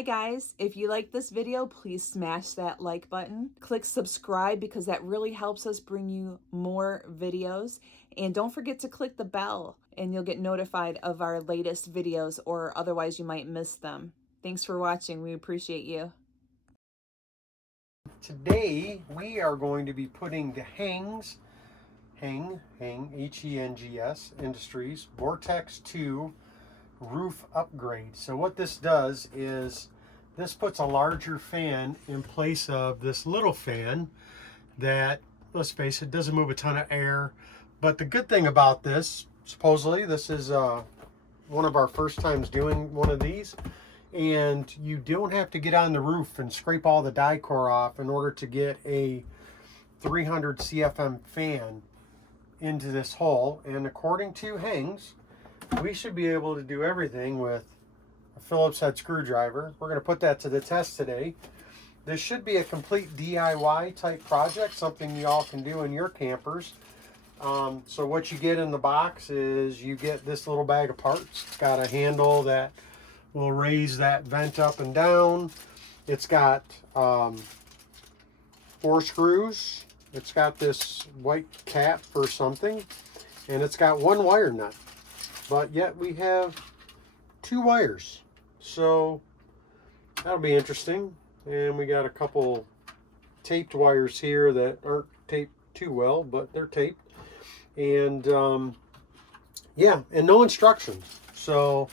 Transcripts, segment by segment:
Hi guys, if you like this video, please smash that like button. Click subscribe because that really helps us bring you more videos. And don't forget to click the bell and you'll get notified of our latest videos, or otherwise you might miss them. Thanks for watching. We appreciate you. Today we are going to be putting the Hengs H-E-N-G-S Industries Vortex 2 roof upgrade. So what this does is this puts a larger fan in place of this little fan that, let's face it, doesn't move a ton of air. But the good thing about this, supposedly this is one of our first times doing one of these, and you don't have to get on the roof and scrape all the die core off in order to get a 300 CFM fan into this hole. And according to Hengs, we should be able to do everything with a Phillips head screwdriver. We're going to put that to the test today. This should be a complete DIY type project, something you all can do in your campers. So what you get in the box is you get this little bag of parts. It's got a handle that will raise that vent up and down. It's got 4 screws. It's got this white cap or something, and it's got 1 wire nut. But yet we have 2 wires, so that'll be interesting. And we got a couple taped wires here that aren't taped too well, but they're taped. And yeah, and no instructions. So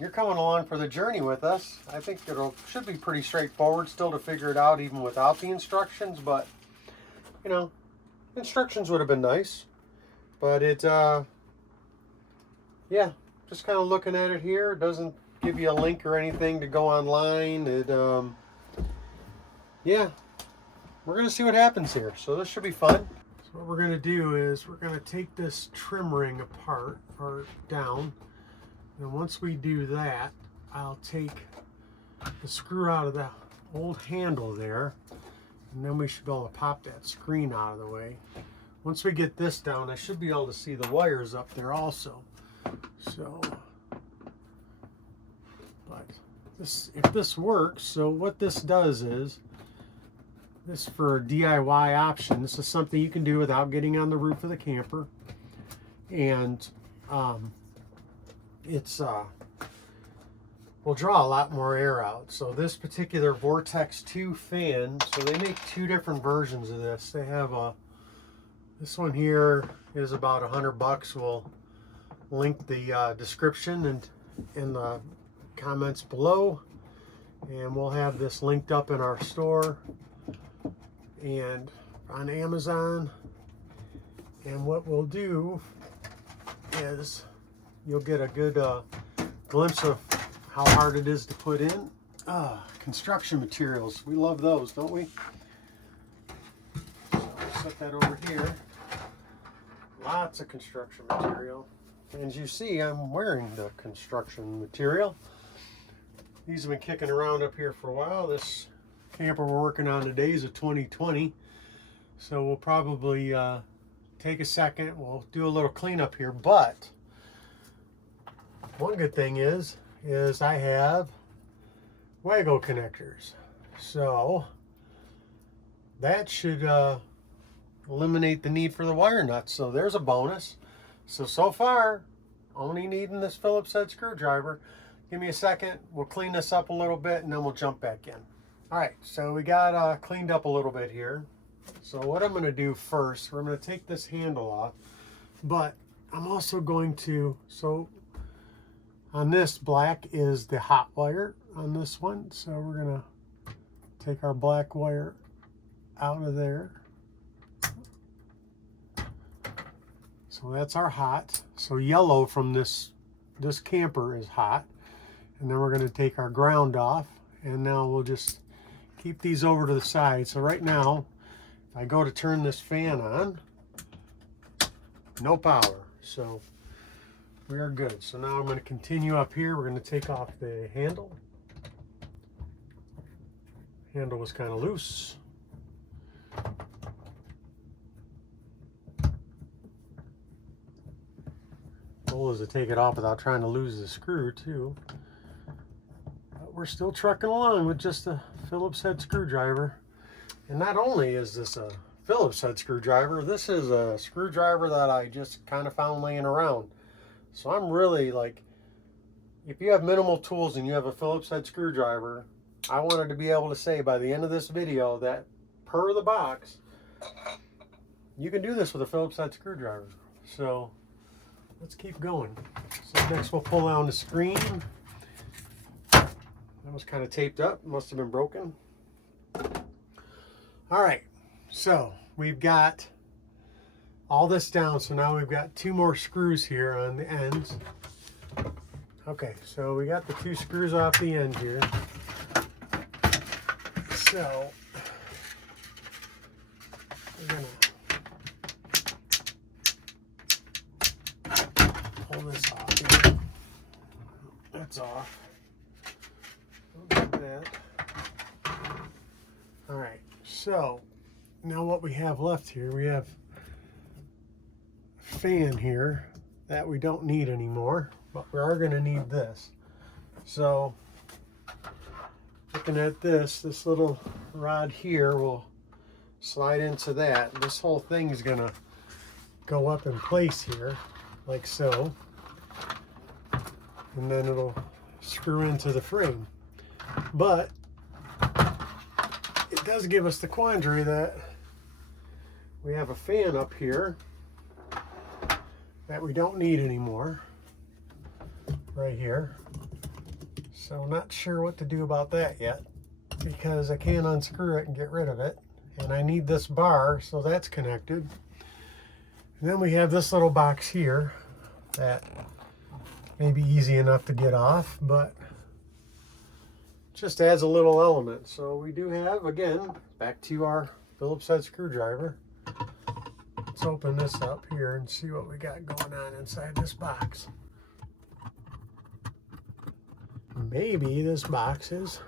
you're coming along for the journey with us. I think should be pretty straightforward still to figure it out even without the instructions, but you know, instructions would have been nice. But it yeah, just kind of looking at it here. It doesn't give you a link or anything to go online. It yeah, we're gonna see what happens here. So this should be fun. So what we're gonna do is we're gonna take this trim ring apart or down. And once we do that, I'll take the screw out of the old handle there, and then we should be able to pop that screen out of the way. Once we get this down, I should be able to see the wires up there also. So, but this, if this works, so what this does is, this for DIY option, this is something you can do without getting on the roof of the camper. And it's will draw a lot more air out. So this particular Vortex 2 fan, so they make 2 different versions of this. They have this one here is about $100. We'll link the description and in the comments below, and we'll have this linked up in our store and on Amazon. And what we'll do is you'll get a good glimpse of how hard it is to put in. Construction materials, we love those, don't we? So I'll set that over here. Lots of construction material. And as you see, I'm wearing the construction material. These have been kicking around up here for a while. This camper we're working on today is a 2020. So we'll probably take a second. We'll do a little cleanup here. But one good thing is I have Wago connectors. So that should eliminate the need for the wire nuts. So there's a bonus. So far, only needing this Phillips head screwdriver. Give me a second. We'll clean this up a little bit and then we'll jump back in. All right, so we got cleaned up a little bit here. So what I'm going to do first, we're going to take this handle off, but I'm also going to, so on this black is the hot wire on this one. So we're going to take our black wire out of there. So that's our hot. So yellow from this camper is hot. And then we're going to take our ground off. And now we'll just keep these over to the side. So right now, if I go to turn this fan on, no power. So we are good. So now I'm going to continue up here. We're going to take off the handle. Handle was kind of loose. Goal is to take it off without trying to lose the screw too. But we're still trucking along with just a Phillips head screwdriver. And not only is this a Phillips head screwdriver, this is a screwdriver that I just kind of found laying around. So I'm really like, if you have minimal tools and you have a Phillips head screwdriver, I wanted to be able to say by the end of this video that per the box, you can do this with a Phillips head screwdriver. So let's keep going. So next we'll pull down the screen. That was kind of taped up, must have been broken. All right, so we've got all this down. So now we've got 2 more screws here on the ends. Okay, so we got the 2 screws off the end here. So we're gonna pull this off here. That's off. Don't do that. All right, so now what we have left here, we have a fan here that we don't need anymore, but we are going to need this. So looking at this little rod here will slide into that. This whole thing is going to go up in place here like so, and then it'll screw into the frame. But it does give us the quandary that we have a fan up here that we don't need anymore right here. So I'm not sure what to do about that yet, because I can't unscrew it and get rid of it, and I need this bar, so that's connected. And then we have this little box here that may be easy enough to get off, but just adds a little element. So we do have, again, back to our Phillips head screwdriver. Let's open this up here and see what we got going on inside this box. Maybe this box is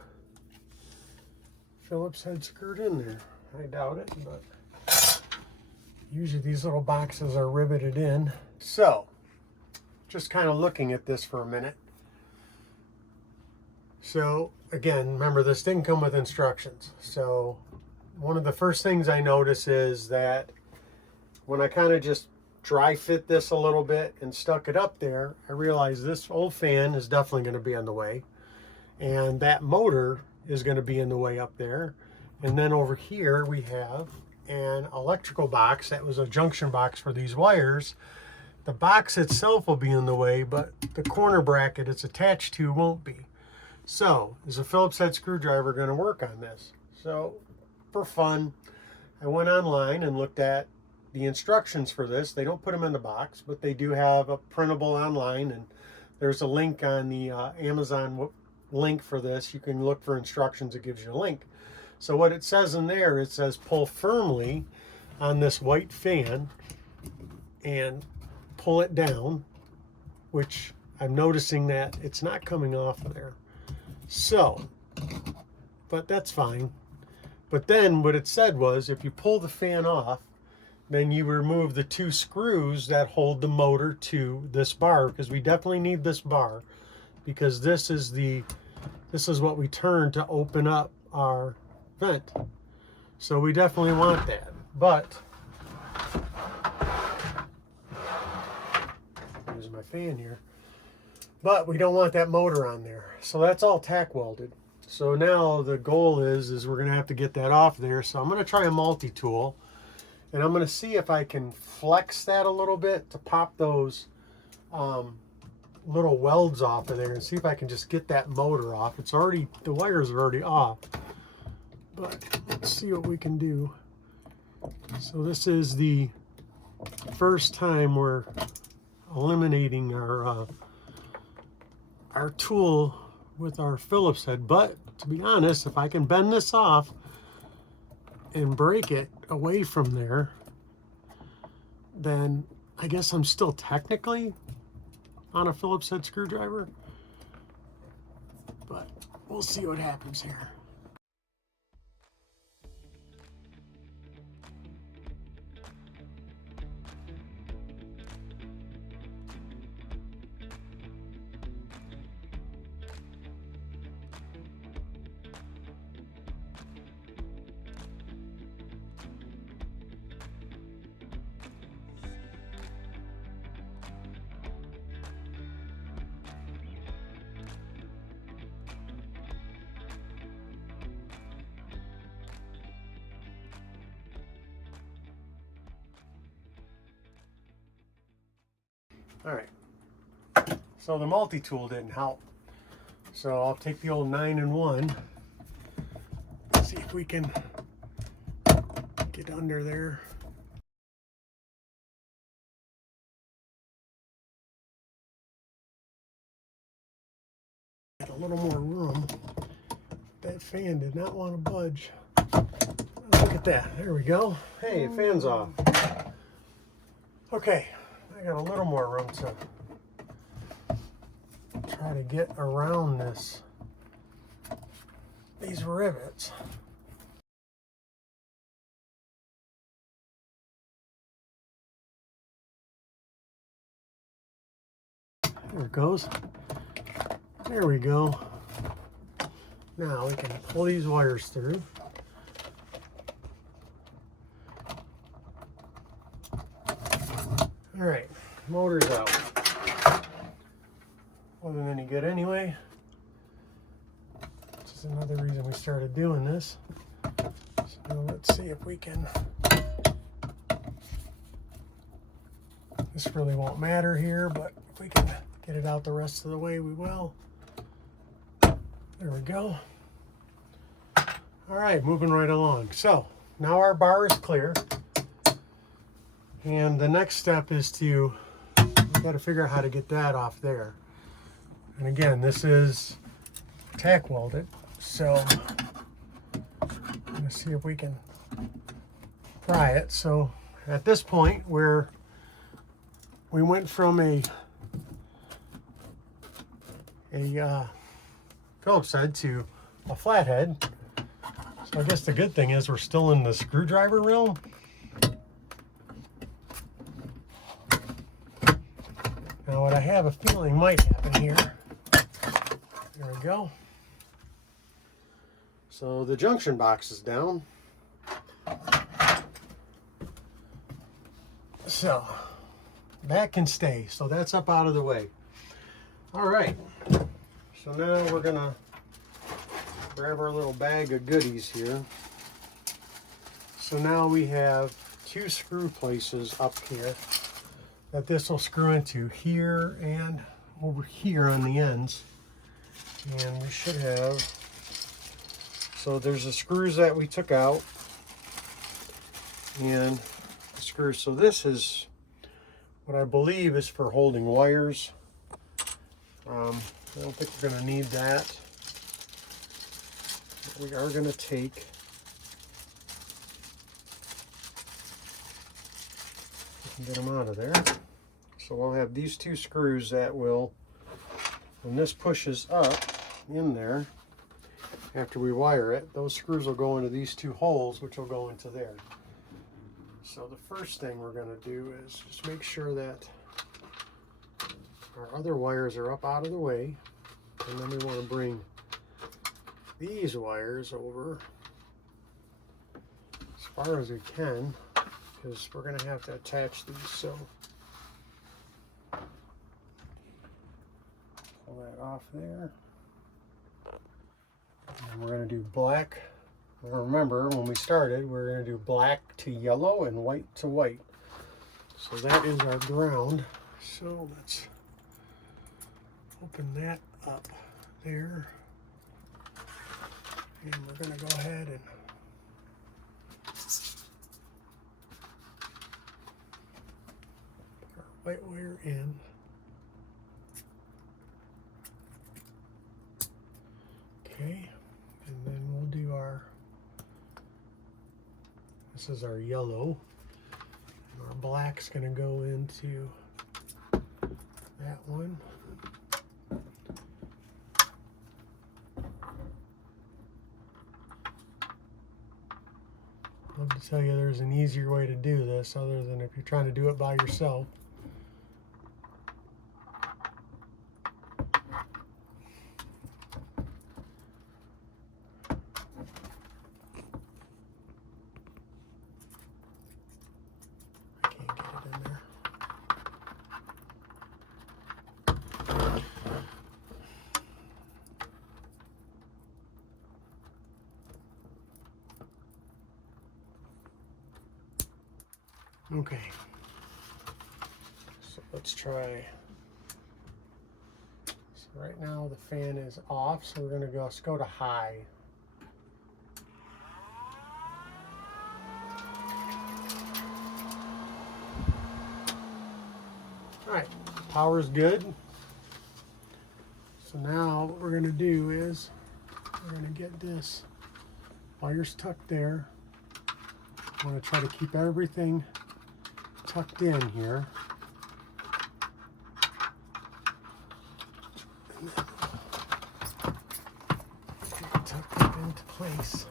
Phillips head screwed in there. I doubt it, but usually these little boxes are riveted in. So, just kind of looking at this for a minute. So, again, remember this didn't come with instructions. So, one of the first things I notice is that when I kind of just dry fit this a little bit and stuck it up there, I realized this old fan is definitely going to be in the way, and that motor is going to be in the way up there. And then over here we have an electrical box that was a junction box for these wires. The box itself will be in the way, but the corner bracket it's attached to won't be. So is a Phillips head screwdriver going to work on this? So for fun, I went online and looked at the instructions for this. They don't put them in the box, but they do have a printable online, and there's a link on the Amazon link for this. You can look for instructions, it gives you a link. So what it says in there, it says pull firmly on this white fan and pull it down, which I'm noticing that it's not coming off of there. So, but that's fine. But then what it said was if you pull the fan off, then you remove the 2 screws that hold the motor to this bar, because we definitely need this bar, because this is what we turn to open up our vent. So we definitely want that. But here's my fan here. But we don't want that motor on there. So that's all tack welded. So now the goal is we're going to have to get that off there. So I'm going to try a multi-tool. And I'm going to see if I can flex that a little bit to pop those little welds off of there, and see if I can just get that motor off. It's already, the wires are already off. But let's see what we can do. So this is the first time we're eliminating our tool with our Phillips head. But to be honest, if I can bend this off and break it away from there, then I guess I'm still technically on a Phillips head screwdriver, but we'll see what happens here. All right. So the multi-tool didn't help. So I'll take the old 9-in-1. See if we can get under there. Get a little more room. That fan did not want to budge. Look at that. There we go. Hey, fan's off. Okay, I got a little more room to try to get around these rivets. There it goes. There we go. Now we can pull these wires through. All right, motor's out. Wasn't any good anyway. Which is another reason we started doing this. So let's see if we can. This really won't matter here, but if we can get it out the rest of the way, we will. There we go. All right, moving right along. So now our bar is clear. And the next step is to, we got to figure out how to get that off there. And again, this is tack welded. So I'm going to see if we can pry it. So at this point, we went from a Phillips head to a flathead. So I guess the good thing is we're still in the screwdriver realm. Now what I have a feeling might happen here. There we go. So the junction box is down. So that can stay. So that's up out of the way. All right. So now we're gonna grab our little bag of goodies here. So now we have 2 screw places up here that this will screw into, here and over here on the ends. And we should have, so there's the screws that we took out and the screws. So this is what I believe is for holding wires. I don't think we're going to need that. But we are going to take get them out of there. So we'll have these 2 screws that will, when this pushes up in there, after we wire it, those screws will go into these 2 holes, which will go into there. So the first thing we're going to do is just make sure that our other wires are up out of the way, and then we want to bring these wires over as far as we can, because we're going to have to attach these. So pull that off there, and we're going to do black. Remember, when we started, we're going to do black to yellow and white to white. So that is our ground. So let's open that up there, and we're going to go ahead and put our white wire in. Okay, and then we'll do our, this is our yellow, and our black's going to go into that one. I'd love to tell you there's an easier way to do this other than if you're trying to do it by yourself. I can't get it in there. Okay, So let's try. So right now the fan is off, so we're going to let's go to high. All right, power's good. So now what we're going to do is we're going to get this wires tucked there. I want to try to keep everything tucked in here. And then tuck it into place.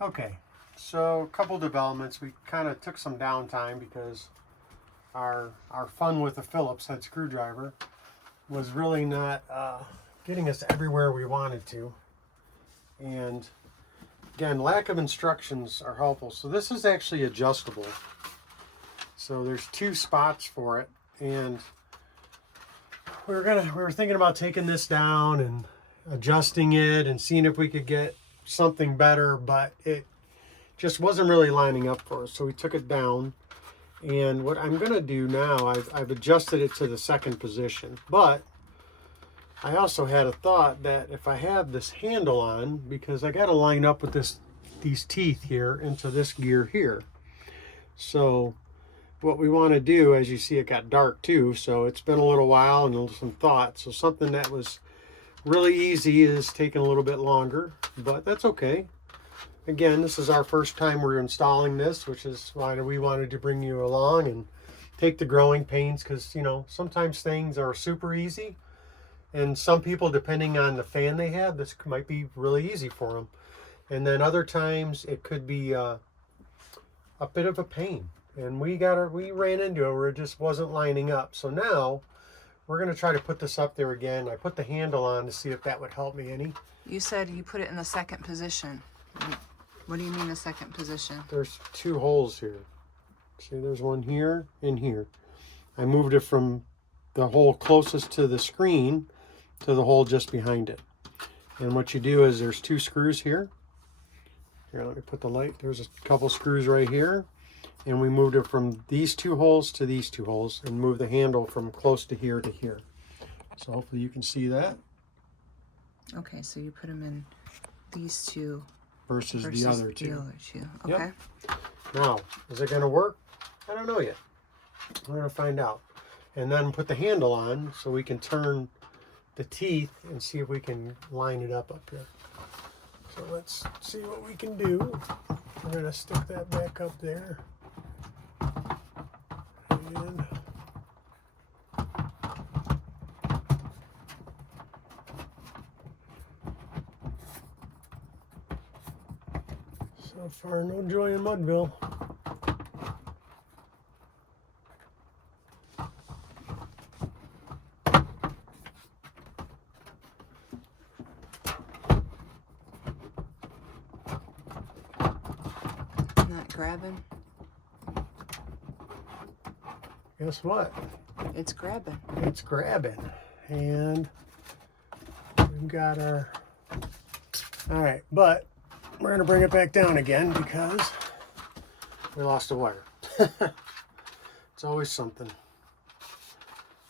Okay, so a couple developments. We kind of took some downtime because our fun with the Phillips head screwdriver was really not getting us everywhere we wanted to. And again, lack of instructions are helpful. So this is actually adjustable. So there's 2 spots for it, and we were thinking about taking this down and adjusting it and seeing if we could get something better, but it just wasn't really lining up for us. So we took it down, and what I'm going to do now, I've adjusted it to the second position, but I also had a thought that if I have this handle on, because I got to line up with these teeth here into this gear here. So what we want to do, as you see, it got dark too, so it's been a little while and some thought. So something that was really easy is taking a little bit longer, but that's okay. Again, this is our first time we're installing this, which is why we wanted to bring you along and take the growing pains, because, you know, sometimes things are super easy, and some people, depending on the fan they have, this might be really easy for them. And then other times it could be a bit of a pain. And we ran into it where it just wasn't lining up. So now we're going to try to put this up there again. I put the handle on to see if that would help me any. You said you put it in the second position. What do you mean the second position? There's 2 holes here. See, there's one here and here. I moved it from the hole closest to the screen to the hole just behind it. And what you do is there's 2 screws here. Here, let me put the light. There's a couple screws right here. And we moved it from these 2 holes to these 2 holes and moved the handle from close to here to here. So hopefully you can see that. Okay, so you put them in these 2 versus the other 2. The other 2. Okay. Yep. Now, is it going to work? I don't know yet. We're going to find out. And then put the handle on so we can turn the teeth and see if we can line it up here. So let's see what we can do. We're going to stick that back up there. And so far, no joy in Mudville. Not grabbing. Guess what? It's grabbing. It's grabbing. And we've got our... All right, but we're going to bring it back down again because we lost a wire. It's always something.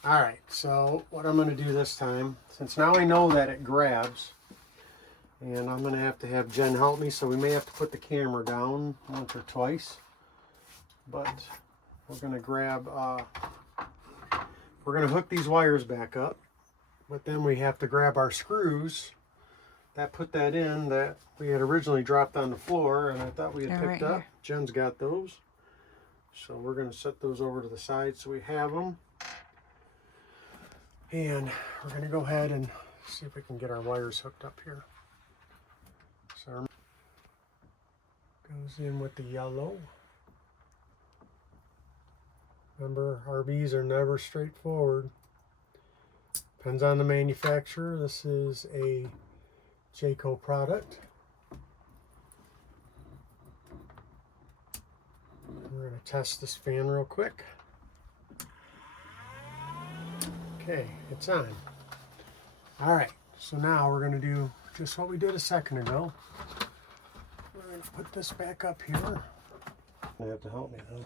All right, so what I'm going to do this time, since now I know that it grabs, and I'm going to have Jen help me, so we may have to put the camera down once or twice, but we're going to grab, we're going to hook these wires back up, but then we have to grab our screws that put that in that we had originally dropped on the floor, and I thought we had picked up. Here. Jen's got those. So we're going to set those over to the side so we have them. And we're going to go ahead and see if we can get our wires hooked up here. So goes in with the yellow. Remember, RVs are never straightforward. Depends on the manufacturer. This is a Jayco product. We're going to test this fan real quick. Okay, it's on. All right, so now we're going to do just what we did a second ago. We're going to put this back up here. You have to help me though.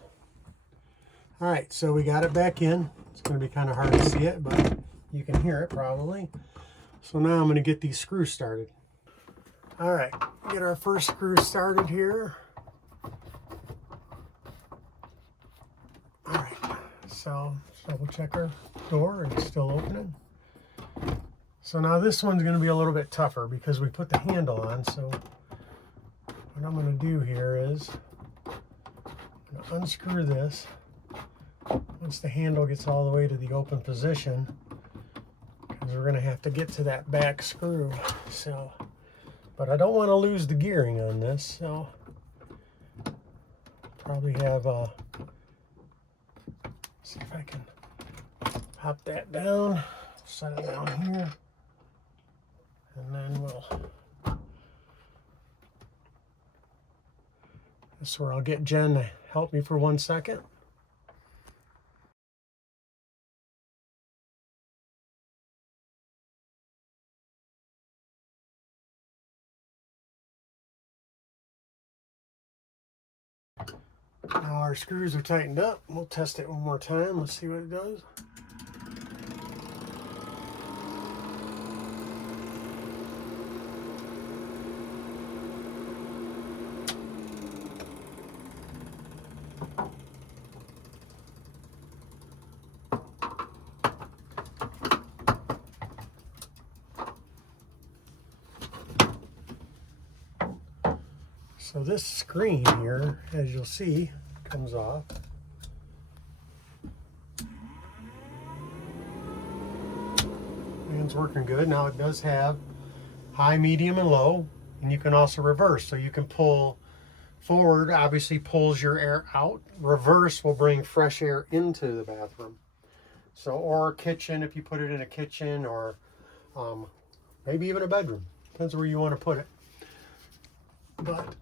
All right, so we got it back in. It's going to be kind of hard to see it, but you can hear it probably. So now I'm going to get these screws started. All right, get our first screw started here. All right, so double check our door, and it's still opening. So now this one's going to be a little bit tougher because we put the handle on. So what I'm going to do here is I'm going to unscrew this. Once the handle gets all the way to the open position, because we're going to have to get to that back screw. So, but I don't want to lose the gearing on this, so probably have see if I can pop that down, set it down here, and then this is where I'll get Jen to help me for 1 second. Now our screws are tightened up. We'll test it one more time. Let's see what it does. So this screen here, as you'll see, comes off. And it's working good. Now it does have high, medium, and low, and you can also reverse. So you can pull forward, obviously pulls your air out. Reverse will bring fresh air into the bathroom. So, or kitchen, if you put it in a kitchen, or maybe even a bedroom. Depends where you want to put it. But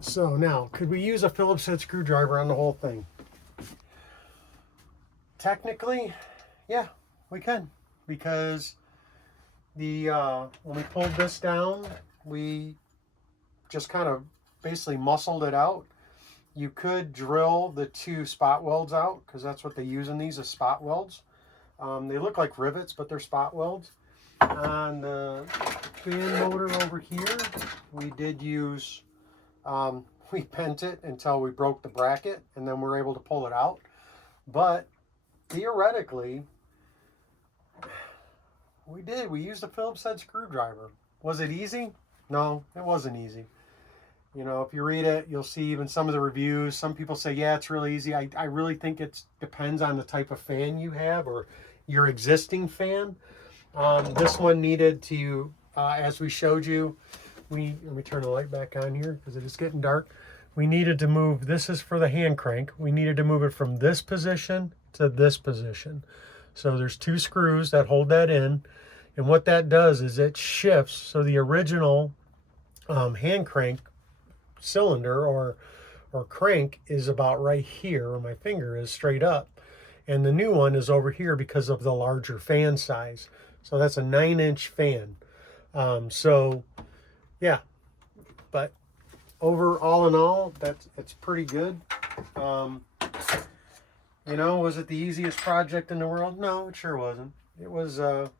so now, could we use a Phillips head screwdriver on the whole thing? Technically, yeah, we can, because the when we pulled this down, we just kind of basically muscled it out. You could drill the 2 spot welds out, because that's what they use in these, is spot welds. They look like rivets, but they're spot welds. On the fan motor over here, we did use, we bent it until we broke the bracket, and then we were able to pull it out. But theoretically, we used a Phillips head screwdriver. Was it easy? No, it wasn't easy. You know, if you read it, you'll see even some of the reviews. Some people say, yeah, it's really easy. I really think it depends on the type of fan you have or your existing fan. This one needed to, as we showed you, let me turn the light back on here because it is getting dark. We needed to move, this is for the hand crank. We needed to move it from this position to this position. So there's 2 screws that hold that in. And what that does is it shifts. So the original hand crank cylinder or crank is about right here where my finger is, straight up. And the new one is over here because of the larger fan size. So that's a 9-inch fan. So yeah, but all in all, it's pretty good. You know, was it the easiest project in the world? No, it sure wasn't. It was a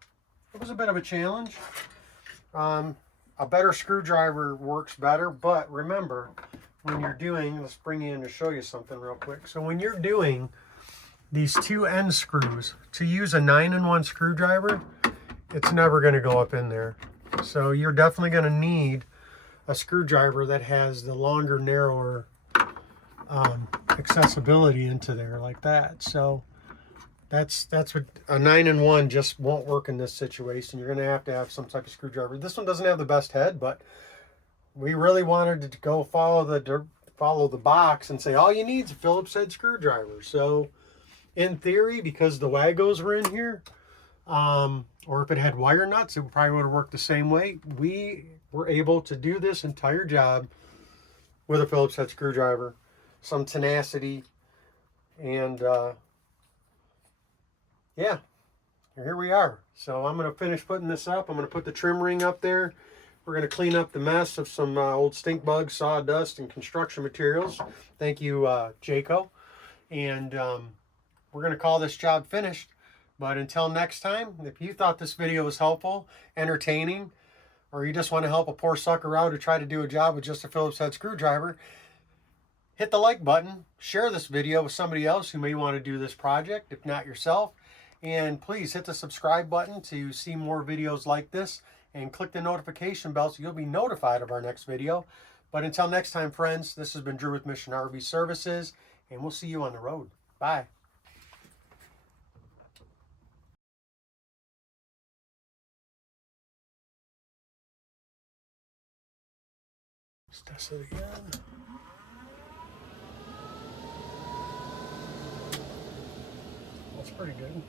bit of a challenge. A better screwdriver works better, but remember, when you're doing, let's bring you in to show you something real quick. So when you're doing these 2 end screws, to use a 9-in-1 screwdriver, it's never going to go up in there. So you're definitely going to need a screwdriver that has the longer, narrower accessibility into there like that. So that's what a 9-in-1 just won't work in this situation. You're going to have some type of screwdriver. This one doesn't have the best head, but we really wanted to go follow the box and say all you need is a Phillips head screwdriver. So in theory, because the Wagos were in here, or if it had wire nuts, it probably would have worked the same way. We were able to do this entire job with a Phillips head screwdriver, some tenacity, and yeah, here we are. So I'm going to finish putting this up. I'm going to put the trim ring up there. We're going to clean up the mess of some old stink bugs, sawdust, and construction materials. Thank you, Jaco. And we're going to call this job finished. But until next time, if you thought this video was helpful, entertaining, or you just want to help a poor sucker out who tried to do a job with just a Phillips head screwdriver, hit the like button, share this video with somebody else who may want to do this project, if not yourself. And please hit the subscribe button to see more videos like this, and click the notification bell so you'll be notified of our next video. But until next time, friends, this has been Drew with Mission RV Services, and we'll see you on the road. Bye. Let's test it again. That's pretty good.